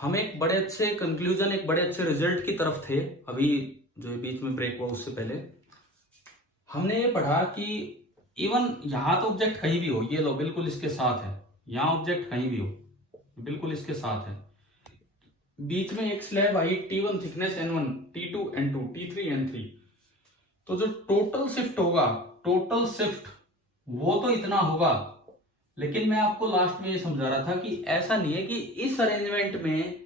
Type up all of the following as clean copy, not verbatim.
हम एक बड़े अच्छे कंक्लूजन, एक बड़े अच्छे रिजल्ट की तरफ थे। अभी जो बीच में ब्रेक हुआ उससे पहले हमने ये पढ़ा कि इवन यहां तो ऑब्जेक्ट कहीं भी हो, ये लो बिल्कुल इसके साथ है, यहां ऑब्जेक्ट कहीं भी हो बिल्कुल इसके साथ है, बीच में एक स्लैब आई T1 thickness N1, T2 N2, T3 N3, तो जो टोटल शिफ्ट होगा, टोटल शिफ्ट वो तो इतना होगा। लेकिन मैं आपको लास्ट में ये समझा रहा था कि ऐसा नहीं है कि इस अरेंजमेंट में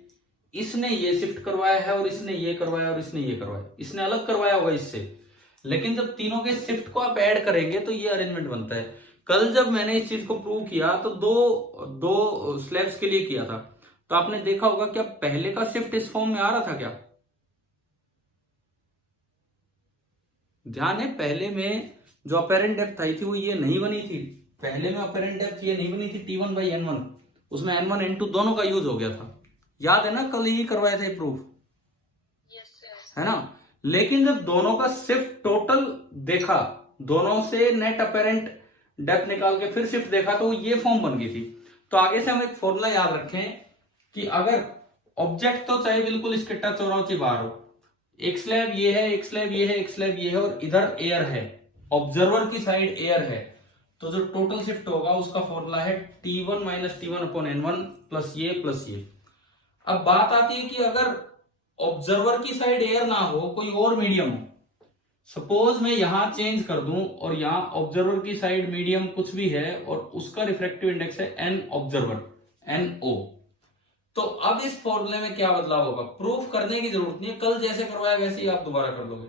इसने ये शिफ्ट करवाया है और इसने ये करवाया और इसने ये करवाया, इसने अलग करवाया होगा इससे। लेकिन जब तीनों के शिफ्ट को आप ऐड करेंगे तो ये अरेंजमेंट बनता है। कल जब मैंने इस चीज को प्रूव किया तो दो दो स्लैब्स के लिए किया था, तो आपने देखा होगा क्या पहले का शिफ्ट इस फॉर्म में आ रहा था क्या? ध्यान है, पहले में जो अपेरेंट डेप्थ आई थी वो ये नहीं बनी थी। पहले में अपेरेंट डेप्थ ये नहीं बनी थी T1/N1, उसमें N1 N2 दोनों का यूज हो गया था। याद है ना, कल ही करवाया था प्रूफ, है ना। लेकिन जब दोनों का शिफ्ट टोटल देखा, दोनों से नेट अपेरेंट डेप्थ निकाल के फिर शिफ्ट देखा तो ये फॉर्म बन गई थी। तो आगे से हम एक फॉर्मूला याद रखें कि अगर ऑब्जेक्ट तो चाहे बिल्कुल इसके टच हो रहा हो चाहे बाहर हो, एक स्लैब ये है, एक स्लैब ये है, एक स्लैब ये है और इधर एयर है, ऑब्जर्वर की साइड एयर है, तो जो टोटल शिफ्ट होगा उसका फॉर्मूला है T1 - T1/N1 प्लस ये प्लस ये। अब बात आती है कि अगर ऑब्जर्वर की साइड एयर ना हो, कोई और मीडियम हो, सपोज मैं यहां चेंज कर दूं और यहां ऑब्जर्वर की साइड मीडियम कुछ भी है और उसका रिफ्रैक्टिव इंडेक्स है N ऑब्जर्वर, NO, तो अब इस फॉर्मूले में क्या बदलाव होगा? प्रूफ करने की जरूरत नहीं है, कल जैसे करवाया वैसे ही आप दोबारा कर दोगे।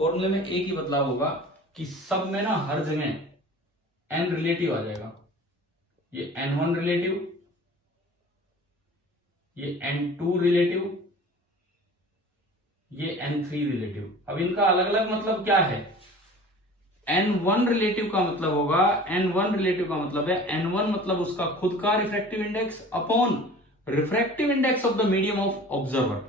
फॉर्मूले में एक ही बदलाव होगा कि सब में ना हर जगह N रिलेटिव आ जाएगा। ये N1 रिलेटिव, ये N2 रिलेटिव, ये N3 रिलेटिव। अब इनका अलग अलग मतलब क्या है? N1 रिलेटिव का मतलब होगा, N1 रिलेटिव का मतलब है N1 मतलब उसका खुद का refractive index upon refractive index of the medium of observer.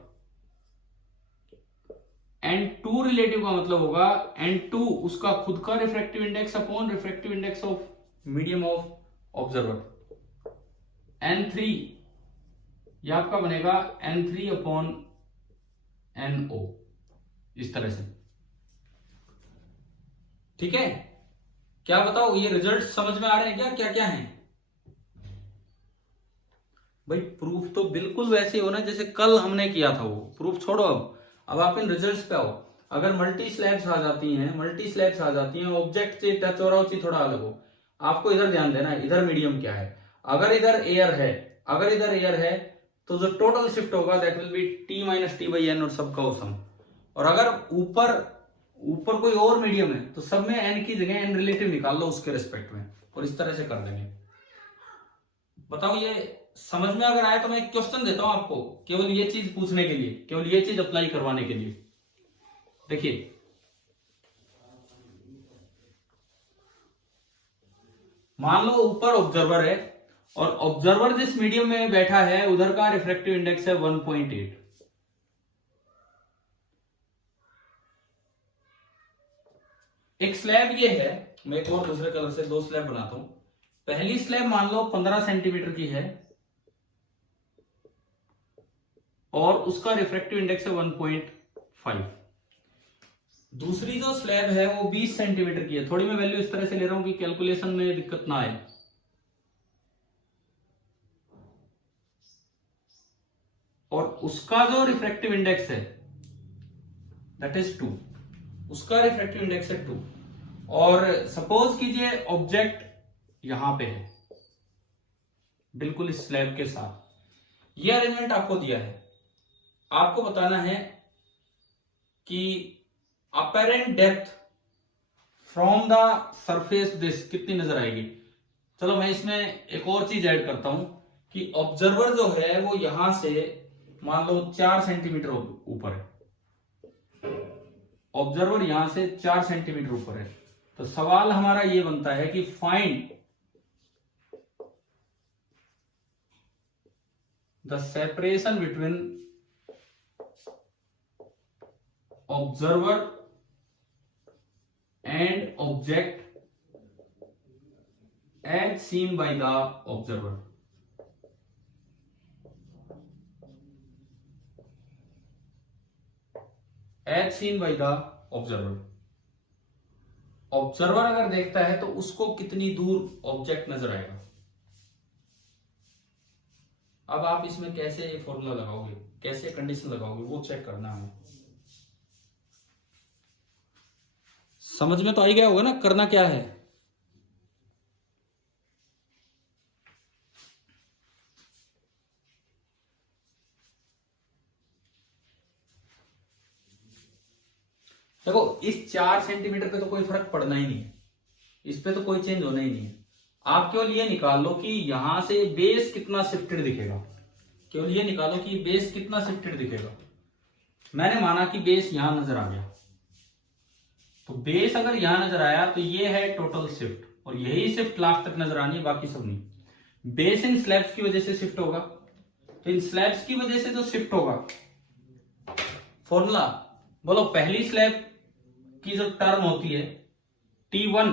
N2 relative का मतलब होगा N2 उसका खुद का refractive index upon refractive index of medium of observer. N3 यह आपका बनेगा N3 अपॉन NO, इस तरह से। ठीक है, क्या बताओ, ये रिजल्ट समझ में आ रहे हैं क्या, क्या क्या है? भाई प्रूफ तो बिल्कुल वैसे हो ना जैसे कल हमने किया था, वो प्रूफ छोड़ो। अब आप इन रिजल्ट्स पे आओ। अगर मल्टी स्लैब्स आ जाती हैं, ऑब्जेक्ट से टच हो रहा हो, थोड़ा अलग हो, आपको इधर ध्यान देना है, इधर मीडियम क्या है। अगर इधर एयर है तो जो टोटल शिफ्ट होगा that will be T - T/N और सबका सम। और अगर ऊपर कोई और मीडियम है तो सब में N की जगह N रिलेटिव निकाल लो उसके रिस्पेक्ट में, और इस तरह से कर देंगे। बताओ ये समझ में अगर आए तो मैं एक क्वेश्चन देता हूं आपको, केवल ये चीज पूछने के लिए, केवल ये चीज अप्लाई करवाने के लिए। देखिए, मान लो ऊपर ऑब्जर्वर है और ऑब्जर्वर जिस मीडियम में बैठा है उधर का रिफ्रैक्टिव इंडेक्स है 1.8। एक स्लैब ये है, मैं एक और दूसरे कलर से दो स्लैब बनाता हूं। पहली स्लैब मान लो 15 सेंटीमीटर की है और उसका रिफ्रैक्टिव इंडेक्स है 1.5। दूसरी जो स्लैब है वो 20 सेंटीमीटर की है। थोड़ी मैं वैल्यू इस तरह से ले रहा हूं कि कैलकुलेशन में दिक्कत ना आए। और उसका जो रिफ्रैक्टिव इंडेक्स है दैट इज 2, उसका रिफ्रैक्टिव इंडेक्स है 2। और सपोज कीजिए ऑब्जेक्ट यहां पे है बिल्कुल इस स्लैब के साथ, ये अरेंजमेंट आपको दिया है। आपको बताना है कि apparent depth from the surface this कितनी नजर आएगी। चलो मैं इसमें एक और चीज ऐड करता हूं कि ऑब्जर्वर जो है वो यहां से मान लो 4 सेंटीमीटर ऊपर है, ऑब्जर्वर यहां से 4 सेंटीमीटर ऊपर है। तो सवाल हमारा ये बनता है कि find the separation between observer and object as seen by the observer। As seen by the observer. Observer अगर देखता है तो उसको कितनी दूर ऑब्जेक्ट नजर आएगा। अब आप इसमें कैसे फॉर्मूला लगाओगे, कैसे कंडीशन लगाओगे, वो चेक करना है। समझ में तो आ ही गया होगा ना करना क्या है। देखो इस 4 सेंटीमीटर पे तो कोई फर्क पड़ना ही नहीं है, इस पे तो कोई चेंज होना ही नहीं है। आप केवल ये निकाल लो कि यहां से बेस कितना शिफ्टेड दिखेगा, केवल ये निकालो कि बेस कितना शिफ्टेड दिखेगा। मैंने माना कि बेस यहां नजर आ गया, तो बेस अगर यहां नजर आया तो ये है टोटल शिफ्ट, और यही शिफ्ट लास्ट तक नजर आनी है, बाकी सब नहीं। बेस इन स्लैब्स की वजह से शिफ्ट होगा, तो इन स्लैब्स की वजह से जो शिफ्ट होगा, फॉर्मूला बोलो, पहली स्लैब की जो टर्म होती है T1,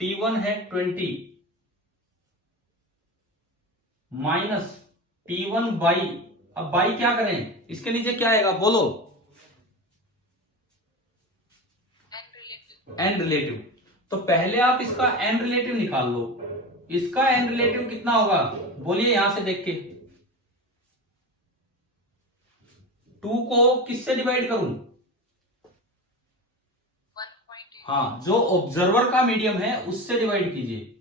T1 है 20 माइनस T1 बाई, अब बाई क्या करें, इसके नीचे क्या आएगा बोलो, एन रिलेटिव। तो पहले आप इसका एन रिलेटिव निकाल लो, इसका एन रिलेटिव कितना होगा बोलिए यहां से देख के। 2 को किससे डिवाइड करूं, हाँ जो ऑब्जर्वर का मीडियम है उससे डिवाइड कीजिए,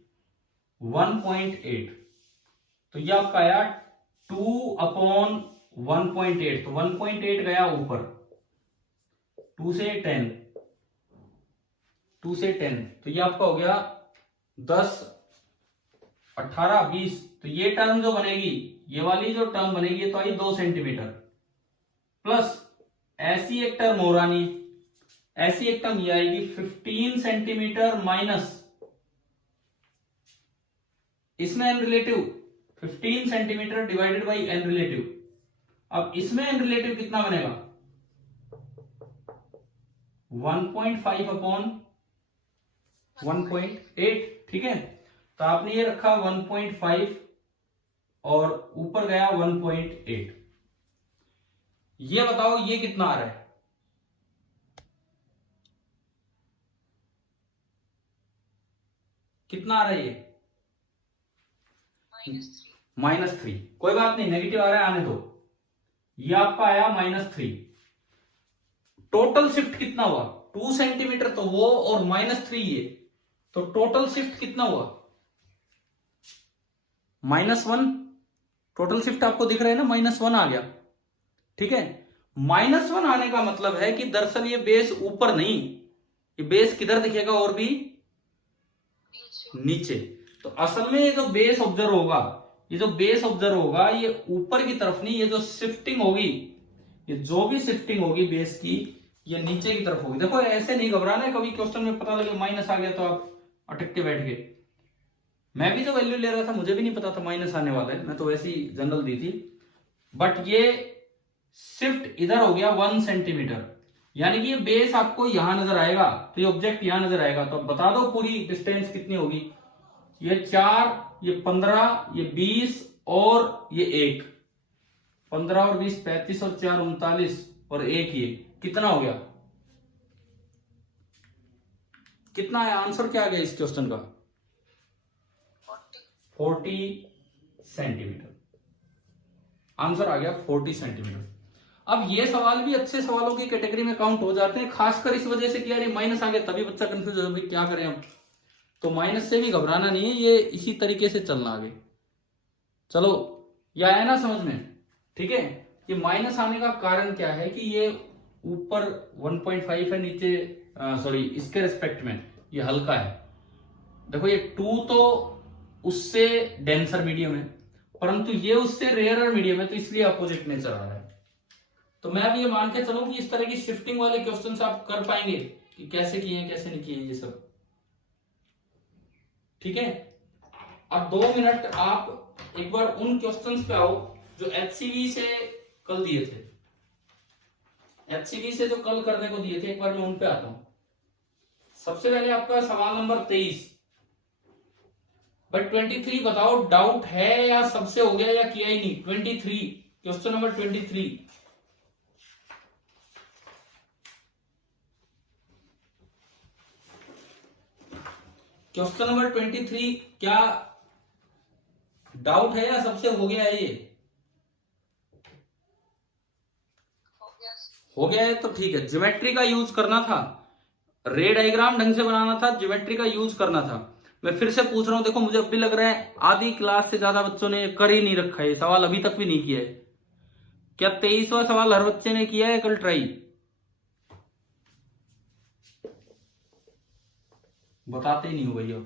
1.8। तो ये आपका आया 2/1.8, तो 1.8 गया ऊपर, 2 से 10, 2 से 10, तो ये आपका हो गया 10, 18, 20। तो ये टर्म जो बनेगी, ये वाली जो टर्म बनेगी तो आई 2 सेंटीमीटर, प्लस ऐसी एक टर्म हो रानी, ऐसी एक टर्म ये आएगी 15 सेंटीमीटर माइनस, इसमें N relative 15 centimetre divided by N relative. अब इसमें एन रिलेटिव कितना बनेगा 1.5 अपॉन 1.8, ठीक है। तो आपने ये रखा 1.5 और ऊपर गया 1.8। ये बताओ ये कितना आ रहा है, कितना आ रहा है ये -3। कोई बात नहीं, नेगेटिव आ रहा है आने दो। ये आपका आया -3। टोटल शिफ्ट कितना हुआ 2 सेंटीमीटर, तो वो और -3 ये, तो टोटल शिफ्ट कितना हुआ -1। टोटल शिफ्ट आपको दिख रहा है ना, -1 आ गया, ठीक है। -1 आने का मतलब है कि दरअसल ये बेस ऊपर नहीं, ये बेस किधर दिखेगा और भी नीचे। तो असल में ये जो बेस ऑब्जर्व होगा, ये जो बेस ऑब्जर्व होगा ये ऊपर की तरफ नहीं, ये जो शिफ्टिंग होगी, ये जो भी शिफ्टिंग होगी बेस की, ये नीचे की तरफ होगी। देखो ऐसे नहीं घबराना है, कभी क्वेश्चन में पता लगे माइनस आ गया तो आप अटक के बैठ गए। मैं भी जो वैल्यू ले रहा था मुझे भी नहीं पता था माइनस आने वाला है, मैं तो वैसे ही जनरल दी थी। बट ये शिफ्ट इधर हो गया 1 सेंटीमीटर, यानी कि ये बेस आपको यहां नजर आएगा, तो ये ऑब्जेक्ट यहां नजर आएगा। तो बता दो पूरी डिस्टेंस कितनी होगी, ये 4, ये 15, ये 20 और ये 1, 15 और 20 35 और 4 39 और 1 ये कितना हो गया, कितना है आंसर, क्या आ गया इस क्वेश्चन का 40 सेंटीमीटर। आंसर आ गया 40 सेंटीमीटर। अब ये सवाल भी अच्छे सवालों की कैटेगरी में काउंट हो जाते हैं, खासकर इस वजह से कि यार माइनस आ गया, तभी बच्चा कंफ्यूज हो भाई क्या करें हम। तो माइनस से भी घबराना नहीं है, ये इसी तरीके से चलना आगे। चलो ये आया ना समझ में, ठीक है। ये माइनस आने का कारण क्या है कि ये ऊपर 1.5 है, नीचे सॉरी इसके रेस्पेक्ट में ये हल्का है। देखो ये 2 तो उससे डेंसर मीडियम है, परंतु ये उससे रेयरर मीडियम है, तो इसलिए अपोजिट नेचर आ रहा है। तो मैं अब ये मान के चलूं कि इस तरह की शिफ्टिंग वाले क्वेश्चंस आप कर पाएंगे कि कैसे किए हैं कैसे नहीं किए ये सब, ठीक है। अब 2 मिनट आप एक बार उन क्वेश्चंस पे आओ जो HCV से कल दिए थे, HCV से जो कल करने को दिए थे, एक बार मैं उन पे आता हूं। सबसे पहले आपका सवाल नंबर 23, बट 23 बताओ डाउट है या सबसे हो गया या किया ही नहीं। 23 क्वेश्चन नंबर 23 क्वेश्चन नंबर 23 क्या डाउट है या सबसे हो गया है? ये हो गया है तो ठीक है। ज्योमेट्री का यूज करना था, रे डायग्राम ढंग से बनाना था, ज्योमेट्री का यूज करना था। मैं फिर से पूछ रहा हूं, देखो मुझे अब भी लग रहा है आधी क्लास से ज्यादा बच्चों ने कर ही नहीं रखा है, सवाल अभी तक भी नहीं किया है। क्या 23वां सवाल हर बच्चे ने किया है कल ट्राई? बताते ही नहीं हो भैया।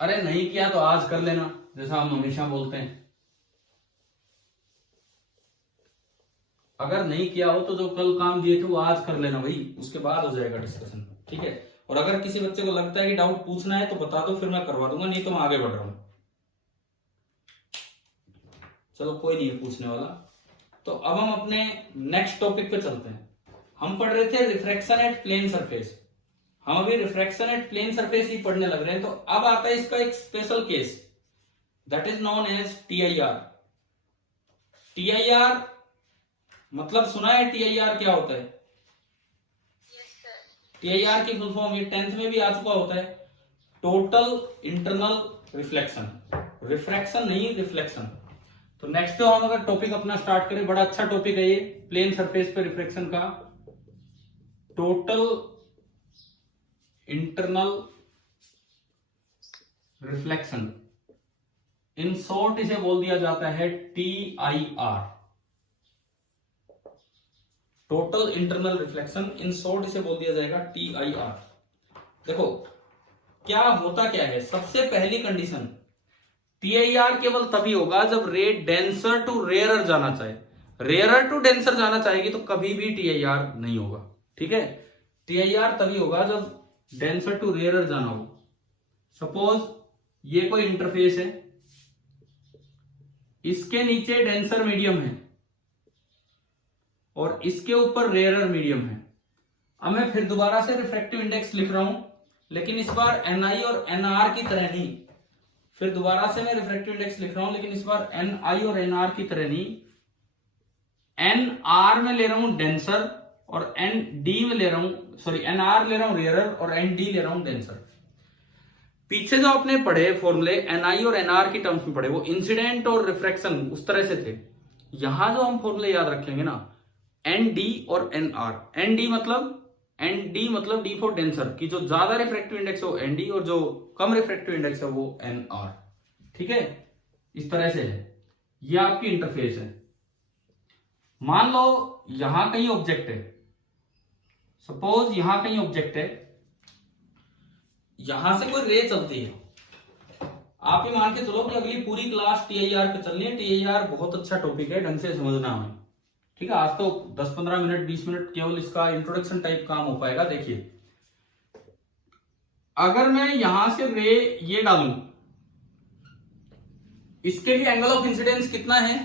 अरे नहीं किया तो आज कर लेना, जैसा हम हमेशा बोलते हैं। अगर नहीं किया हो तो जो कल काम दिए थे वो आज कर लेना भाई, उसके बाद हो जाएगा डिस्कशन, ठीक है। और अगर किसी बच्चे को लगता है कि डाउट पूछना है तो बता दो, फिर मैं करवा दूंगा, नहीं तो मैं आगे बढ़ रहा हूं। चलो कोई नहीं है पूछने वाला। तो अब हम अपने नेक्स्ट टॉपिक पे चलते हैं। हम पढ़ रहे थे रिफ्रैक्शन एट प्लेन सरफेस, हम अभी रिफ्रैक्शन एट प्लेन सरफेस ही पढ़ने लग रहे हैं। तो अब आता है इसका एक special case, that is known as TIR. TIR मतलब सुना है टीआईआर क्या होता है? टीआईआर की फुल फॉर्म ये 10th में भी आ चुका होता है, टोटल इंटरनल रिफ्लेक्शन। रिफ्रैक्शन नहीं, रिफ्लेक्शन। तो नेक्स्ट जो हम अगर टॉपिक अपना स्टार्ट करें, बड़ा अच्छा टॉपिक है ये, प्लेन सरफेस पे रिफ्लेक्शन का, total internal reflection. In short इसे बोल दिया जाता है TIR, total internal reflection. In short इसे बोल दिया जाएगा टीआईआर। देखो क्या होता क्या है, सबसे पहली कंडीशन, टीआईआर केवल तभी होगा जब रे डेंसर टू रेयरर जाना चाहे। रेयरर टू डेंसर जाना चाहेगी तो कभी भी टीआईआर नहीं होगा, ठीक है। टीआईआर तभी होगा जब डेंसर टू रेयरर जाना हो। सपोज ये कोई इंटरफेस है, इसके नीचे डेंसर मीडियम है और इसके ऊपर रेयरर मीडियम है। अब मैं फिर दोबारा से रिफ्रैक्टिव इंडेक्स लिख रहा हूं, लेकिन इस बार एनआई और एनआर की तरह नहीं। फिर दोबारा से मैं रिफ्रैक्टिव इंडेक्स लिख रहा हूं, लेकिन इस बार एनआई और एनआर की तरह नहीं। एनआर में ले रहा हूं डेंसर और एन डी में ले रहा हूं, सॉरी एनआर ले रहा हूं रेयरर और एन डी ले रहा हूं डेंसर। पीछे जो आपने पढ़े फॉर्मूले एनआई और एनआर की टर्म्स में पढ़े, वो इंसिडेंट और रिफ्रैक्शन उस तरह से थे। यहां जो हम फॉर्मूले याद रखेंगे ना, एन डी और एन आर। एन डी मतलब डी फॉर डेंसर, की जो ज्यादा रिफ्रैक्टिव इंडेक्स है वो एन डी और जो कम रिफ्रैक्टिव इंडेक्स है वो एन आर, ठीक है। इस तरह से है, ये आपकी इंटरफेस है। मान लो यहां कहीं ऑब्जेक्ट है, सपोज यहां कहीं ऑब्जेक्ट है, यहां से कोई रे चलती है। आप ही मान के चलो कि अगली पूरी क्लास टीआईआर पे चलनी है। टीआईआर बहुत अच्छा टॉपिक है, ढंग से समझना हमें, ठीक है। आज तो 10-15 मिनट 20 मिनट केवल इसका इंट्रोडक्शन टाइप काम हो पाएगा। देखिए अगर मैं यहां से रे ये डालूं, इसके लिए एंगल ऑफ इंसिडेंस कितना है?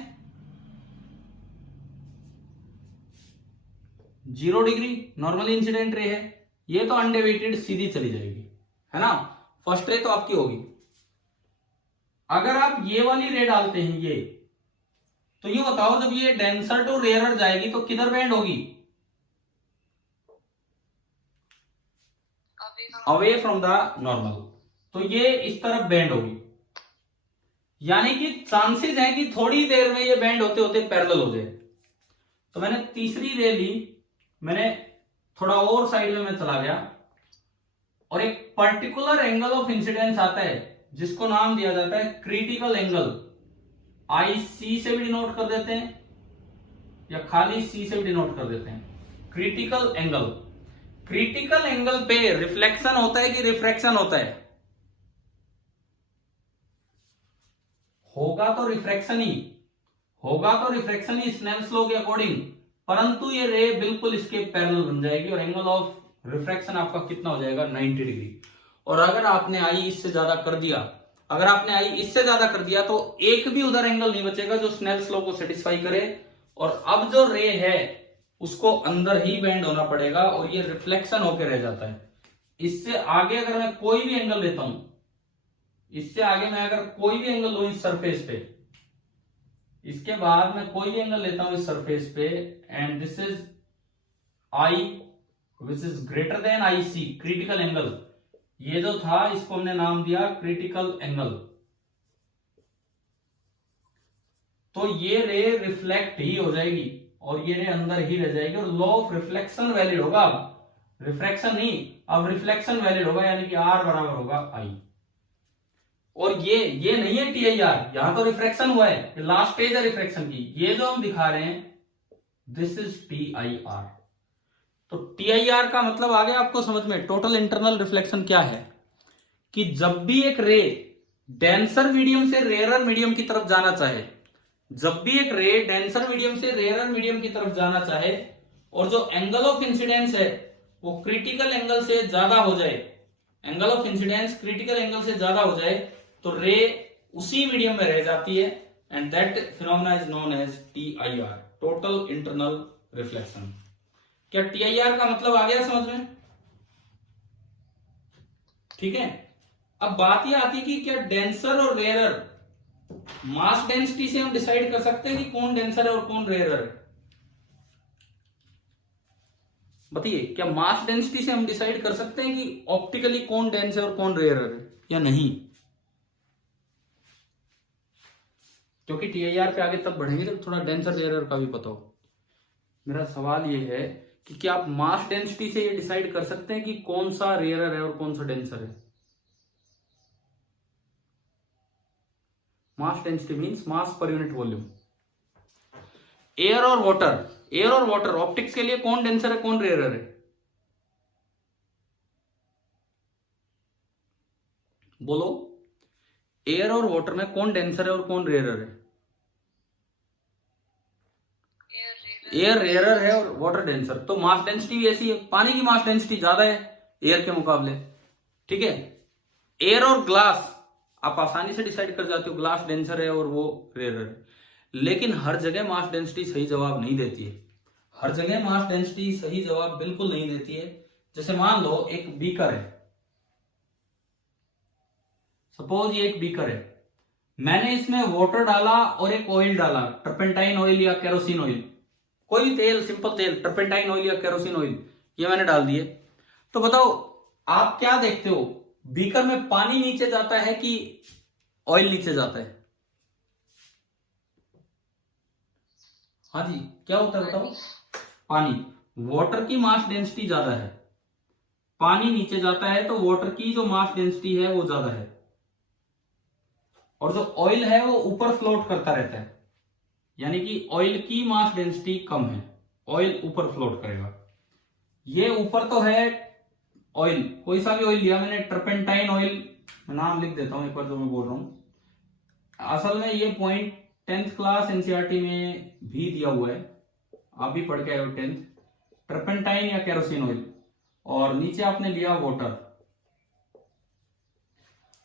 0 डिग्री। नॉर्मल इंसिडेंट रे है, ये तो अनडेविएटेड सीधी चली जाएगी, है ना। फर्स्ट रे तो आपकी होगी। अगर आप ये वाली रे डालते हैं ये, तो ये बताओ जब ये डेंसर टू रेयरर जाएगी तो किधर बेंड होगी? Away from the normal. तो ये इस तरफ बेंड होगी, यानी कि चांसेस है कि थोड़ी देर में ये बेंड होते होते पैरेलल हो जाए। तो मैंने तीसरी रे ली, मैंने थोड़ा और साइड में मैं चला गया और एक पर्टिकुलर एंगल ऑफ इंसिडेंस आता है जिसको नाम दिया जाता है क्रिटिकल एंगल। आई सी से भी डिनोट कर देते हैं या खाली सी से भी डिनोट कर देते हैं। क्रिटिकल एंगल, क्रिटिकल एंगल पे रिफ्लेक्शन होता है कि रिफ्रैक्शन होता है? होगा तो रिफ्रैक्शन ही, होगा तो रिफ्रैक्शन ही स्नेल्स लॉ के अकॉर्डिंग, परंतु ये रे बिल्कुल इसके पैरेलल बन जाएगी और एंगल ऑफ रिफ्रैक्शन आपका कितना हो जाएगा? 90 डिग्री। और अगर आपने आई इससे ज्यादा कर दिया, अगर आपने आई इससे ज्यादा कर दिया तो एक भी उधर एंगल नहीं बचेगा जो स्नेल्स लॉ को सेटिस्फाई करे। और अब जो रे है उसको अंदर ही बेंड होना पड़ेगा और ये रिफ्लेक्शन होकर रह जाता है। इससे आगे अगर मैं कोई भी एंगल लेता हूं, इससे आगे मैं अगर कोई भी एंगल लू इस सरफेस पे, इसके बाद मैं कोई भी एंगल लेता हूं इस सरफेस पे, and this is I which is greater than I C, critical angle, ये जो था इसको हमने नाम दिया क्रिटिकल एंगल, तो ये रे रिफ्लेक्ट ही हो जाएगी और ये रे अंदर ही रह जाएगी और लॉ ऑफ रिफ्लेक्शन वैलिड होगा। अब रिफ्रैक्शन नहीं, अब रिफ्लेक्शन वैलिड होगा, यानी कि आर बराबर होगा आई। और ये नहीं है टी आई आर, यहां तो रिफ्रैक्शन हुआ है, लास्ट स्टेज है रिफ्रैक्शन की, ये जो हम दिखा रहे हैं this is T I R. तो टी आई आर का मतलब आ गया आपको समझ में। टोटल इंटरनल रिफ्लेक्शन क्या है कि जब भी एक रे डेंसर मीडियम से रेयरर मीडियम की तरफ जाना चाहे, जब भी एक रे डेंसर मीडियम से रेयरर मीडियम की तरफ जाना चाहे और जो एंगल ऑफ इंसिडेंस है वो क्रिटिकल एंगल से ज्यादा हो जाए, angle of incidence critical angle से ज्यादा हो जाए, तो रे उसी मीडियम में रह जाती है and that phenomena is known as TIR, total internal reflection. क्या TIR का मतलब आ गया समझ में? ठीक है। अब बात यह आती है कि क्या डेंसर और रेयरर मास डेंसिटी से हम डिसाइड कर सकते हैं कि कौन डेंसर है और कौन रेयरर है? बताइए, क्या मास डेंसिटी से हम डिसाइड कर सकते हैं कि ऑप्टिकली कौन डेंस है और कौन रेयरर है या नहीं? क्योंकि TIR पे आगे तब बढ़ेंगे जब थोड़ा डेंसर रेयरर का भी पता हो। मेरा सवाल ये है कि क्या आप मास डेंसिटी से ये डिसाइड कर सकते हैं कि कौन सा रेयरर है और कौन सा डेंसर है? मास डेंसिटी मींस मास पर यूनिट वॉल्यूम। एयर और वाटर, एयर और वाटर ऑप्टिक्स के लिए कौन डेंसर है कौन रेयरर है? बोलो, एयर और वाटर में कौन डेंसर है और कौन रेयरर है? एयर रेयरर है और वाटर डेंसर। तो मास डेंसिटी भी ऐसी है, पानी की मास डेंसिटी ज्यादा है एयर के मुकाबले। ठीक है। एयर और ग्लास आप आसानी से डिसाइड कर जाते हो, ग्लास डेंसर है और वो रेयरर है। लेकिन हर जगह मास डेंसिटी सही जवाब नहीं देती है, हर जगह मास डेंसिटी सही जवाब बिल्कुल नहीं देती है। जैसे मान लो एक बीकर है, सपोज ये एक बीकर है, मैंने इसमें वाटर डाला और एक ऑयल डाला, टर्पेंटाइन ऑयल या केरोसिन ऑयल, कोई भी तेल, सिंपल तेल, टर्पेंटाइन ऑयल या केरोसिन ऑयल, ये मैंने डाल दिए। तो बताओ आप क्या देखते हो, बीकर में पानी नीचे जाता है कि ऑयल नीचे जाता है? हाँ जी, क्या होता है बताओ? पानी। वाटर की मास डेंसिटी ज्यादा है, पानी नीचे जाता है, तो वाटर की जो मास डेंसिटी है वो ज्यादा है, और जो ऑयल है वो ऊपर फ्लोट करता रहता है, यानी कि ऑयल की मास डेंसिटी कम है, ऑयल ऊपर फ्लोट करेगा। ये ऊपर तो है ऑयल, कोई सा भी ऑयल लिया मैंने, टर्पेंटाइन ऑयल, मैं नाम लिख देता हूं एक बार जो मैं बोल रहा हूं। असल में ये पॉइंट 10th क्लास एनसीईआरटी में भी दिया हुआ है, आप भी पढ़ के आए हो 10th। टर्पेंटाइन या केरोसिन ऑयल, और नीचे आपने लिया वाटर।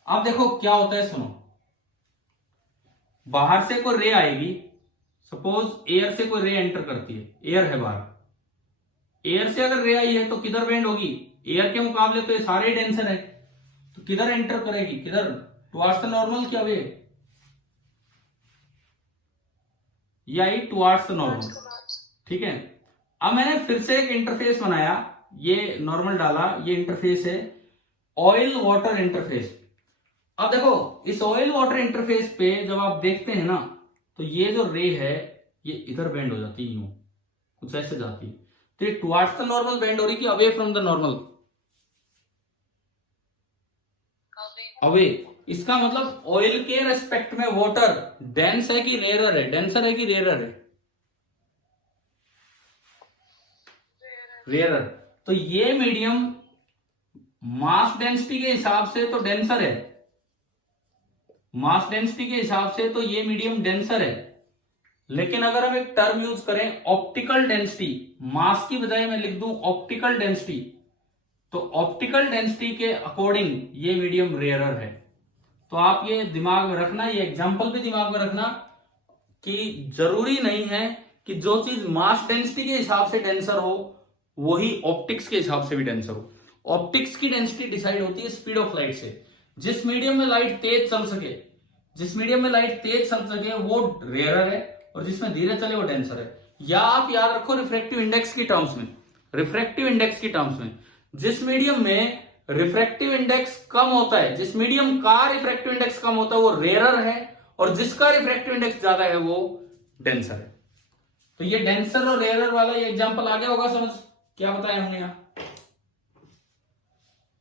अब देखो क्या होता है, सुनो, बाहर से कोई रे आएगी, सपोज एयर से कोई रे एंटर करती है, एयर है बाहर, एयर से अगर रे आई है तो किधर बेंड होगी? एयर के मुकाबले तो ये सारे डेंसर है, तो किधर एंटर करेगी, किधर? टुवार्ड्स द नॉर्मल क्या वे, या टुवार्ड्स द नॉर्मल। ठीक है। अब मैंने फिर से एक इंटरफेस बनाया, ये नॉर्मल डाला, ये इंटरफेस है ऑयल वाटर इंटरफेस। अब देखो इस ऑयल वाटर इंटरफेस पे जब आप देखते हैं ना, तो ये जो रे है ये इधर बेंड हो जाती है, यूं कुछ ऐसे जाती है, तो ये टुवार्ड्स द नॉर्मल बेंड हो रही कि away from the normal? Away. इसका मतलब ऑयल के रेस्पेक्ट में वाटर डेंस है कि रेयरर है, डेंसर है कि रेयरर है? रेयरर। तो ये मीडियम मास डेंसिटी के हिसाब से तो डेंसर है, मास डेंसिटी के हिसाब से तो ये मीडियम डेंसर है। लेकिन अगर हम एक टर्म यूज करें ऑप्टिकल डेंसिटी, मास की बजाय मैं लिख दूं ऑप्टिकल डेंसिटी, तो ऑप्टिकल डेंसिटी के अकॉर्डिंग ये मीडियम रेयरर है। तो आप ये दिमाग में रखना, ये एग्जांपल भी दिमाग में रखना कि जरूरी नहीं है कि जो चीज मास डेंसिटी के हिसाब से डेंसर हो वही ऑप्टिक्स के हिसाब से भी डेंसर हो। ऑप्टिक्स की डेंसिटी डिसाइड होती है स्पीड ऑफ लाइट से। जिस मीडियम में लाइट तेज चल सके, जिस मीडियम में लाइट तेज चल सके वो रेयरर है, और जिसमें धीरे चले वो डेंसर है। या आप याद रखो रिफ्रैक्टिव इंडेक्स की टर्म्स में, रिफ्रैक्टिव इंडेक्स की टर्म्स में। जिस मीडियम में रिफ्रैक्टिव इंडेक्स कम होता है, जिस मीडियम का रिफ्रैक्टिव इंडेक्स कम होता है वो रेयरर है, और जिसका रिफ्रैक्टिव इंडेक्स ज्यादा है वो डेंसर है। तो ये डेंसर और रेयरर वाला ये एग्जांपल आ गया होगा समझ, क्या बताया हमने यहां,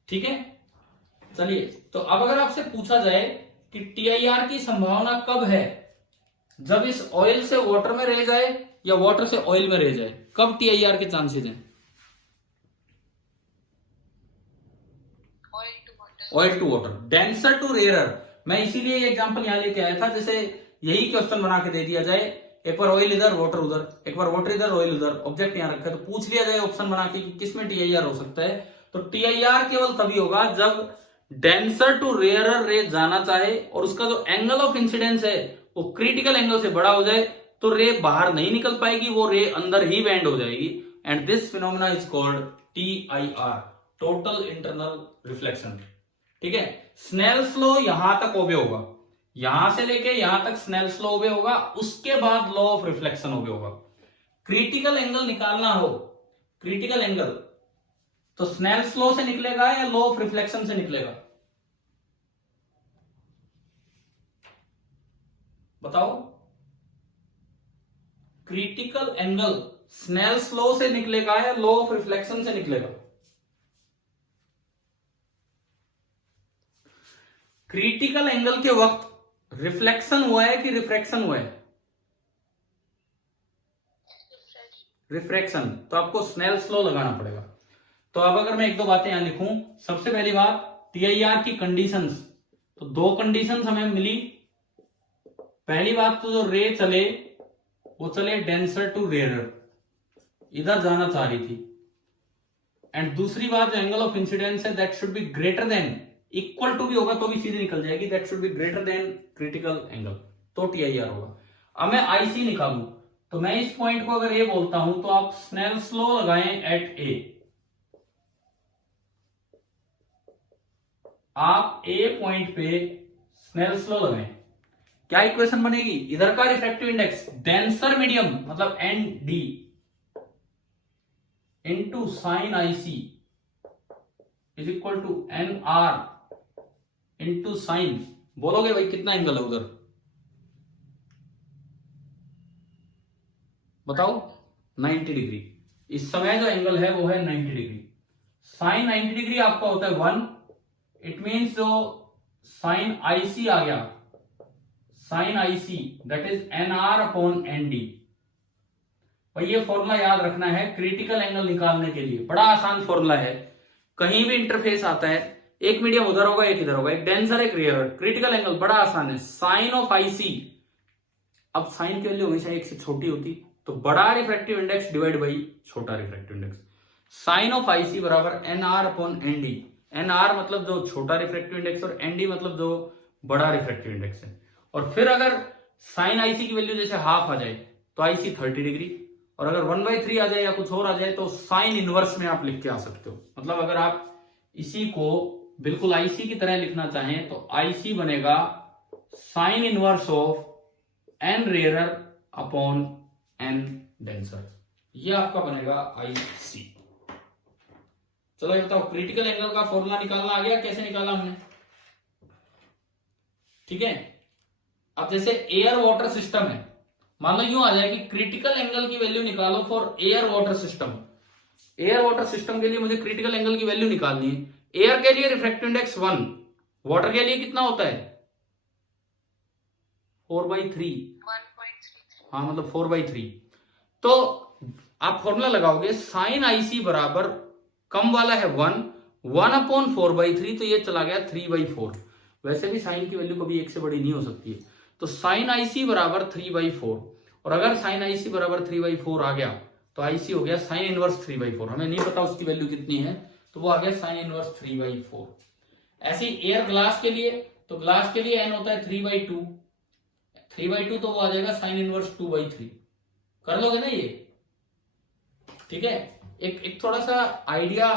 ठीक है। चलिए, तो अब अगर आपसे पूछा जाए कि टीआईआर की संभावना कब है, जब इस ऑयल से वाटर में रह जाए या वाटर से ऑयल में रह जाए, कब टीआईआर के चांसेस हैं? Oil to water, denser to rarer. मैं इसीलिए ये एग्जांपल यहां लेके आया था, जैसे यही क्वेश्चन बना के दे दिया जाए, एक बार ऑयल इधर वाटर उधर, एक बार वाटर इधर ऑयल उधर, ऑब्जेक्ट यहां रखा है, तो पूछ लिया जाए ऑप्शन बना के कि किसमें टीआईआर हो सकता है। तो टीआईआर केवल तभी होगा जब डेंसर टू रेयरर रे जाना चाहे और उसका जो एंगल ऑफ इंसिडेंस है वो क्रिटिकल एंगल से बड़ा हो जाए, तो रे बाहर नहीं निकल पाएगी, वो रे अंदर ही बैंड हो जाएगी। And this phenomena is called TIR, total internal reflection. ठीक है, स्नेल्स लॉ यहां तक ओबे होगा, यहां से लेके यहां तक स्नेल्स लॉ ओबे होगा, उसके बाद लॉ ऑफ रिफ्लेक्शन ओबे होगा। क्रिटिकल एंगल निकालना हो, क्रिटिकल एंगल, तो स्नेल्स लॉ से निकलेगा या लॉ ऑफ रिफ्लेक्शन से निकलेगा? बताओ। क्रिटिकल एंगल स्नेल्स लॉ से निकलेगा या लॉ ऑफ रिफ्लेक्शन से निकलेगा? क्रिटिकल एंगल के वक्त रिफ्लेक्शन हुआ है कि रिफ्रैक्शन हुआ है? रिफ्रैक्शन। तो आपको स्नेल्स लॉ लगाना पड़ेगा। तो अब अगर मैं एक दो बातें यहां लिखूं, सबसे पहली बात टीआईआर की कंडीशंस, तो दो कंडीशंस हमें मिली। पहली बात तो जो रे चले वो चले डेंसर टू रेयरर, इधर जाना चाह रही थी, एंड दूसरी बात जो एंगल ऑफ इंसिडेंस है that should be greater than, equal to भी होगा तो भी सीधे निकल जाएगी, that should be greater than critical angle, तो टीआईआर होगा। अब मैं आईसी निकालूं, तो मैं इस पॉइंट को अगर ए बोलता हूं तो आप स्नेल्स लॉ लगाएं एट ए। आप ए पॉइंट पे स्नेल्स लॉ लगाएं, क्या इक्वेशन बनेगी? इधर का रिफ्रैक्टिव इंडेक्स डेंसर मीडियम मतलब N D into sine IC is equal to N R into sine, बोलोगे भाई कितना एंगल है उधर, बताओ। 90 डिग्री। इस समय जो एंगल है वो है 90 डिग्री। साइन 90 डिग्री आपका होता है 1, इट मीन्स जो साइन आईसी आ गया, sine IC that is N R upon N D. और ये फॉर्मूला याद रखना है क्रिटिकल एंगल निकालने के लिए, बड़ा आसान फॉर्मूला है। कहीं भी इंटरफेस आता है, एक मीडियम उधर होगा एक इधर होगा, एक डेंसर एक रेयरर, क्रिटिकल एंगल बड़ा आसान है, साइन ऑफ आईसी। अब साइन की वैल्यू हमेशा एक से छोटी होती, तो बड़ा रिफ्रैक्टिव इंडेक्स डिवाइड बाई छोटा refractive index, sine of IC बराबर N R upon N D. N R मतलब जो छोटा रिफ्रैक्टिव इंडेक्स और एन डी मतलब जो बड़ा रिफ्रैक्टिव इंडेक्स है। और फिर अगर साइन आईसी की वैल्यू जैसे हाफ आ जाए तो आईसी 30 डिग्री, और अगर 1/3 आ जाए या कुछ और आ जाए तो साइन इनवर्स में आप लिख के आ सकते हो। मतलब अगर आप इसी को बिल्कुल आईसी की तरह लिखना चाहें तो आईसी बनेगा sine inverse of N rarer upon N denser, ये आपका बनेगा आईसी। चलो ये बताओ, क्रिटिकल एंगल का फॉर्मूला निकालना आ गया, कैसे निकाला हमने? ठीक है। अब जैसे एयर वाटर सिस्टम है, मान लो यूं आ जाए कि क्रिटिकल एंगल की वैल्यू निकालो for air water system. Air water system के लिए मुझे क्रिटिकल एंगल की वैल्यू निकालनी है। एयर के लिए रिफ्रैक्टिव इंडेक्स 1, वाटर के लिए कितना होता है? 4/3। हाँ मतलब 4/3। तो आप फॉर्मूला लगाओगे साइन आईसी बराबर कम वाला है 1 अपॉन 4/3, तो ये चला गया 3/4। वैसे भी साइन की वैल्यू कभी 1 से बड़ी नहीं हो सकती है, तो साइन आईसी बराबर 3/4। और अगर साइन आईसी बराबर 3/4 आ गया तो आईसी हो गया साइन इनवर्स 3/4। हमें नहीं पता उसकी वैल्यू कितनी है, तो वो आ गया साइन इनवर्स 3/4। ऐसे एयर ग्लास के लिए, तो ग्लास के लिए एन होता है 3/2, 3/2 तो वो आ जाएगा साइन इनवर्स 2/3। कर लोगे ना ये? ठीक है। एक थोड़ा सा आइडिया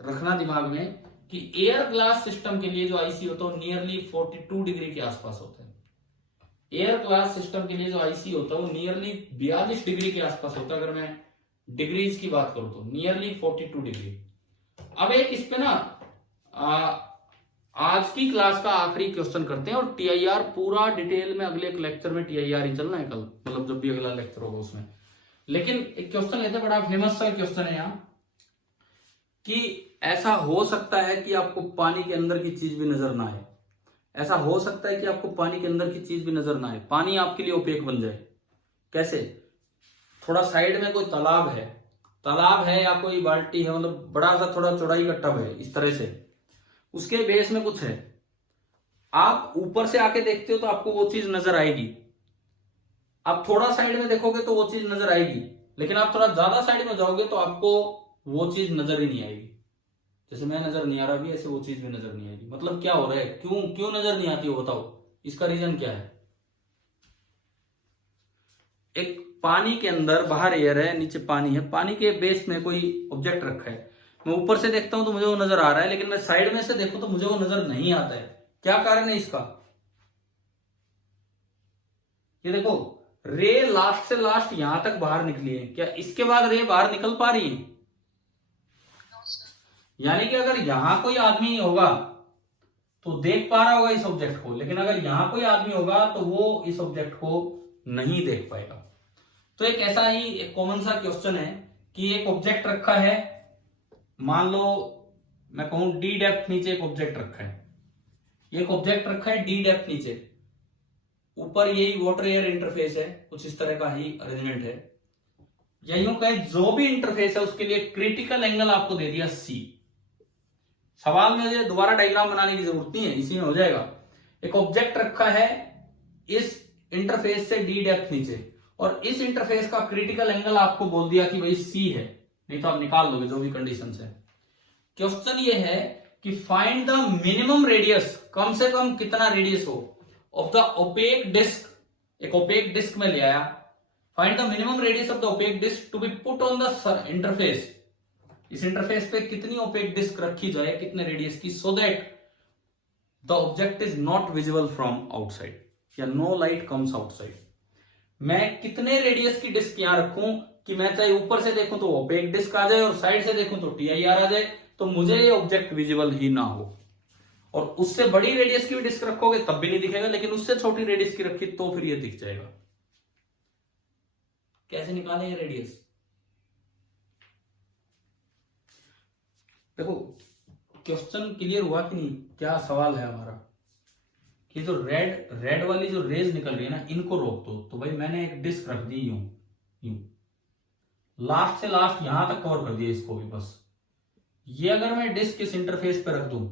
रखना दिमाग में कि एयर ग्लास सिस्टम के लिए जो आईसी होता है नियरली 42 डिग्री के आसपास होता है। एयर ग्लास सिस्टम के लिए जो आईसी होता है वो नियरली 42 डिग्री के आसपास होता है। अगर मैं डिग्रीज की बात करूं तो नियरली 42 डिग्री। अब एक इस पे ना आज की क्लास का आखिरी क्वेश्चन करते हैं, और टीआईआर पूरा डिटेल में अगले एक लेक्चर में टीआईआर ही चलना है कल, मतलब जब भी अगला लेक्चर होगा उसमें। लेकिन एक क्वेश्चन लेते हैं, बड़ा फेमस सा क्वेश्चन है यहाँ, कि ऐसा हो सकता है कि आपको पानी के अंदर की चीज भी नजर ना आए। ऐसा हो सकता है कि आपको पानी के अंदर की चीज भी नजर ना आए, पानी आपके लिए ओपेक बन जाए। कैसे? थोड़ा साइड में कोई तालाब है या कोई बाल्टी है, मतलब बड़ा सा थोड़ा चौड़ाई का टब है इस तरह से, उसके बेस में कुछ है, आप ऊपर से आके देखते हो तो आपको वो चीज नजर आएगी। आप थोड़ा साइड में देखोगे तो वो चीज नजर आएगी, लेकिन आप थोड़ा ज्यादा साइड में जाओगे तो आपको वो चीज नजर ही नहीं आएगी। जैसे मैं नजर नहीं आ रहा भी, ऐसे वो चीज भी नजर नहीं आएगी। मतलब क्या हो रहा है, क्यों नजर नहीं आती हो बताओ, इसका रीजन क्या है? एक पानी के अंदर बाहर एयर है, नीचे पानी है, पानी के बेस में कोई ऑब्जेक्ट रखा है, मैं ऊपर से देखता हूं तो मुझे वो नजर आ रहा है, लेकिन मैं साइड में से देखूं तो मुझे वो नजर नहीं आता है। क्या कारण है इसका? ये देखो, रे लास्ट से लास्ट यहां तक बाहर निकली है, क्या इसके बाद रे बाहर निकल पा रही है? यानी कि अगर यहां कोई आदमी होगा तो देख पा रहा होगा इस ऑब्जेक्ट को, लेकिन अगर यहां कोई आदमी होगा तो वो इस ऑब्जेक्ट को नहीं देख पाएगा। तो एक ऐसा ही एक कॉमन सा क्वेश्चन है कि एक ऑब्जेक्ट रखा है, मान लो मैं कहूं डी डेप्थ नीचे एक ऑब्जेक्ट रखा है, एक ऑब्जेक्ट रखा है डी डेप्थ नीचे, ऊपर यही वाटर एयर इंटरफेस है, कुछ इस तरह का ही अरेंजमेंट है, या यूं कहें जो भी इंटरफेस है उसके लिए क्रिटिकल एंगल आपको दे दिया सी। सवाल में मुझे दोबारा डायग्राम बनाने की जरूरत नहीं है, इसी में हो जाएगा। एक ऑब्जेक्ट रखा है इस इंटरफेस से डी डेप्थ नीचे, और इस इंटरफेस का क्रिटिकल एंगल आपको बोल दिया कि भाई सी है, नहीं तो आप निकाल लोगे जो भी कंडीशन है। क्वेश्चन ये है कि फाइंड द मिनिमम रेडियस, कम से कम कितना रेडियस हो, ऑफ द ओपेक डिस्क। एक ओपेक डिस्क में ले आया, find the minimum radius of the opaque disc to be put on the interface. इस इंटरफेस पे कितनी ओपेक डिस्क रखी जाए, कितने रेडियस की, so that the object is not visible from outside, या नो लाइट कम्स आउटसाइड। मैं कितने रेडियस की डिस्क यहां रखूं कि मैं चाहे ऊपर से देखूं तो ओपेक डिस्क आ जाए और साइड से देखूं तो टीआईआर आ जाए, तो मुझे ये ऑब्जेक्ट विजिबल ही ना हो। और उससे बड़ी रेडियस की भी डिस्क रखोगे तब भी नहीं दिखेगा, लेकिन उससे छोटी रेडियस की रखी तो फिर ये दिख जाएगा। कैसे निकालें ये रेडियस? देखो क्वेश्चन क्लियर हुआ कि नहीं? क्या सवाल है हमारा कि जो रेड वाली जो रेज निकल रही है ना, इनको रोक दो। तो भाई मैंने एक डिस्क रख दी यूं यूं, लास्ट से लास्ट यहां तक कवर कर दिया इसको भी बस। ये अगर मैं डिस्क इस इंटरफेस पे रख दूं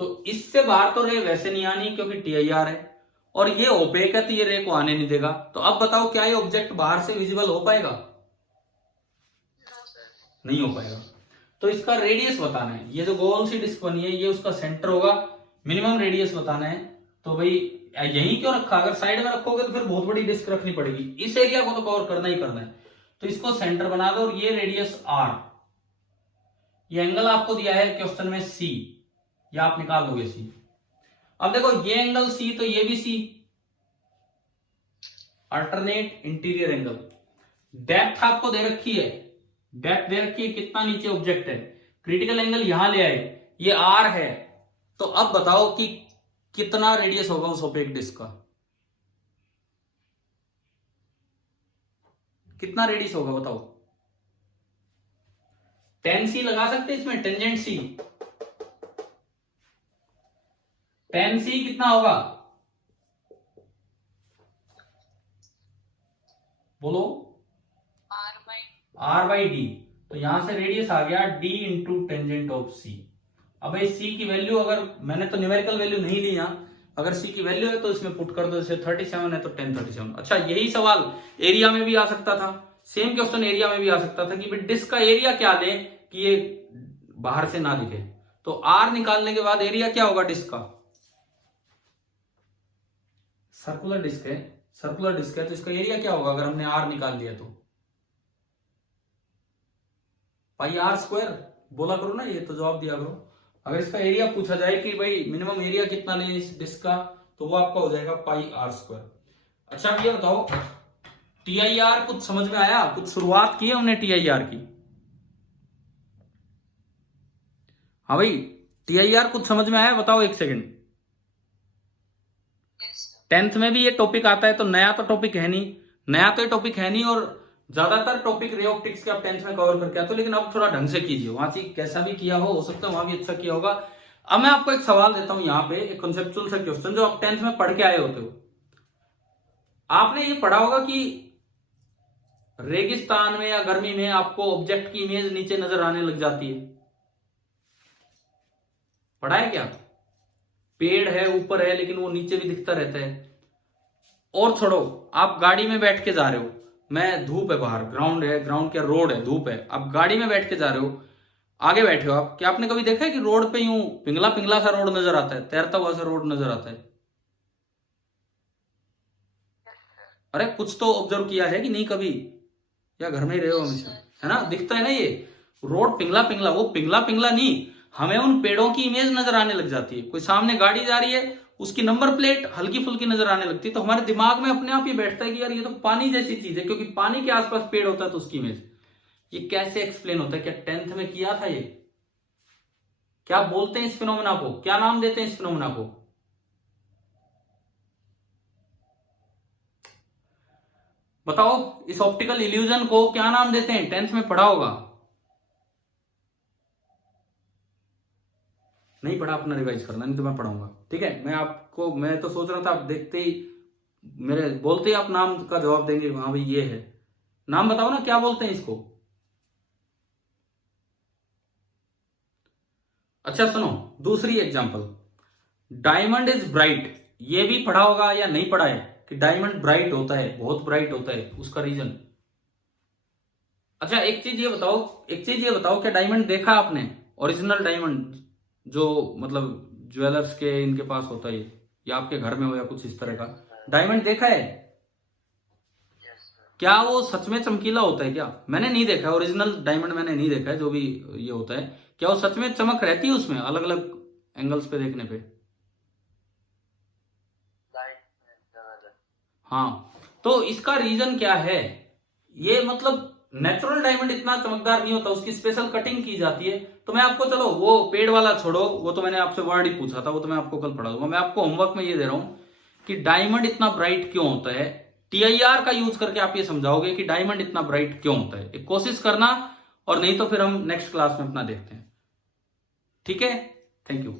तो इससे बाहर तो रे वैसे नहीं आनी क्योंकि टीआईआर है, और ये ओपेक है तो ये रे को आने नहीं देगा। तो अब बताओ क्या ये ऑब्जेक्ट बाहर से विजिबल हो पाएगा? नहीं हो पाएगा। तो इसका रेडियस बताना है, ये जो गोल सी डिस्क बनी है ये उसका सेंटर होगा, मिनिमम रेडियस बताना है। तो भाई यहीं क्यों रखा, अगर साइड में रखोगे तो फिर बहुत बड़ी डिस्क रखनी पड़ेगी, इस एरिया को तो कवर करना ही करना है। तो इसको सेंटर बना दो, और ये रेडियस आर, ये एंगल आपको दिया है क्वेश्चन में सी, या आप निकाल दोगे सी। अब देखो ये एंगल सी तो ये भी सी, अल्टरनेट इंटीरियर एंगल। डेप्थ आपको दे रखी है, डेप्थ दे रखी है कितना नीचे ऑब्जेक्ट है, क्रिटिकल एंगल यहां ले आए, ये आर है। तो अब बताओ कि कितना रेडियस होगा उस ओपेक डिस्क का, कितना रेडियस होगा बताओ? टेन सी लगा सकते हैं इसमें, टेंजेंट सी, टेन सी कितना होगा बोलो? R by D. तो यहां से रेडियस आ गया D into tangent of C. अब भाई सी की वैल्यू, अगर मैंने तो न्यूमेरिकल वैल्यू नहीं ली यहां, अगर सी की वैल्यू है तो इसमें पुट कर दो, जैसे 37 है तो 1037। अच्छा यही सवाल एरिया में भी आ सकता था, सेम क्वेश्चन एरिया में भी आ सकता था कि भाई डिस्क का एरिया क्या लें कि ये बाहर से ना दिखे। तो आर निकालने के बाद एरिया क्या होगा डिस्क का? सर्कुलर डिस्क है, सर्कुलर डिस्क है तो इसका एरिया क्या होगा अगर हमने आर निकाल लिया तो? पाई आर स्क्वायर बोला करो ना, ये तो जवाब दिया करो। अगर इसका एरिया पूछा जाए कि भाई मिनिमम एरिया कितना लें इस डिस्क का, तो वो आपका हो जाएगा पाई आर स्क्वायर। अच्छा अब ये बताओ TIR कुछ समझ में आया? कुछ शुरुआत की है हमने TIR की? हाँ भाई, TIR कुछ समझ में आया? बताओ एक सेकंड। 10th में भी ये टॉपिक आता है, तो नया तो टॉपिक है नहीं, नया तो ये टॉपिक है नहीं, और ज्यादातर टॉपिक रे ऑप्टिक्स के आप 10th में कवर करके आते हो, लेकिन अब थोड़ा ढंग से कीजिए। वहां से कैसा भी किया हो सकता है वहां भी अच्छा किया होगा। अब मैं आपको एक सवाल देता हूं यहाँ पे, एक कॉन्सेप्चुअल सा क्वेश्चन जो आप 10th में पढ़ के आए होते हो। आपने ये पढ़ा होगा कि रेगिस्तान में या गर्मी में आपको ऑब्जेक्ट की इमेज नीचे नजर आने लग जाती है। पढ़ा है क्या? पेड़ है, ऊपर है, लेकिन वो नीचे भी दिखता रहता है। और छोड़ो, आप गाड़ी में बैठ के जा रहे हो, मैं धूप है बाहर, ग्राउंड है, ग्राउंड क्या रोड है, धूप है, आप गाड़ी में बैठ के जा रहे हो, आगे बैठे हो आप, क्या आपने कभी देखा है कि रोड पे यूं पिंगला पिंगला सा रोड नजर आता है, तैरता हुआ सा रोड नजर आता है? अरे कुछ तो ऑब्जर्व किया है कि नहीं कभी, या घर में ही रहे हो हमेशा? है ना, दिखता है ना ये रोड पिंगला पिंगला। वो पिंगला पिंगला नहीं, हमें उन पेड़ों की इमेज नजर आने लग जाती है। कोई सामने गाड़ी जा रही है, उसकी नंबर प्लेट हल्की फुल्की नजर आने लगती है, तो हमारे दिमाग में अपने आप ये बैठता है कि यार ये तो पानी जैसी चीज है, क्योंकि पानी के आसपास पेड़ होता है तो उसकी इमेज। ये कैसे एक्सप्लेन होता है? क्या 10th में किया था ये? क्या बोलते हैं इस फिनोमेना को? क्या नाम देते हैं इस फिनोमेना को? बताओ, इस ऑप्टिकल इल्यूजन को क्या नाम देते हैं? 10th में पढ़ा होगा। नहीं पढ़ा, अपना रिवाइज करना, नहीं तो मैं पढ़ाऊंगा। ठीक है, मैं तो सोच रहा था आप देखते ही, मेरे बोलते ही आप नाम का जवाब देंगे, हाँ भाई ये है। नाम बताओ ना, क्या बोलते हैं इसको? अच्छा सुनो, दूसरी एग्जांपल, डायमंड इज ब्राइट। ये भी पढ़ा होगा या नहीं पढ़ा है कि डायमंड ब्राइट होता है, बहुत ब्राइट होता है, उसका रीजन? अच्छा एक चीज ये बताओ, क्या डायमंड देखा आपने? ओरिजिनल डायमंड जो मतलब ज्वेलर्स के इनके पास होता है, या आपके घर में हो या कुछ इस तरह का डायमंड देखा है? क्या वो सच में चमकीला होता है क्या? मैंने नहीं देखा ओरिजिनल डायमंड, मैंने नहीं देखा है जो भी ये होता है। क्या वो सच में चमक रहती है उसमें अलग अलग एंगल्स पे देखने पे? हाँ, तो इसका रीजन क्या है? ये मतलब नेचुरल डायमंड इतना चमकदार नहीं होता, उसकी स्पेशल कटिंग की जाती है। तो मैं आपको, चलो वो पेड़ वाला छोड़ो, वो तो मैंने आपसे वर्ड ही पूछा था, वो तो मैं आपको कल पढ़ा दूंगा। मैं आपको होमवर्क में ये दे रहा हूं कि डायमंड इतना ब्राइट क्यों होता है। TIR का यूज करके आप ये समझाओगे कि डायमंड इतना ब्राइट क्यों होता है। एक कोशिश करना, और नहीं तो फिर हम नेक्स्ट क्लास में अपना देखते हैं। ठीक है, थैंक यू।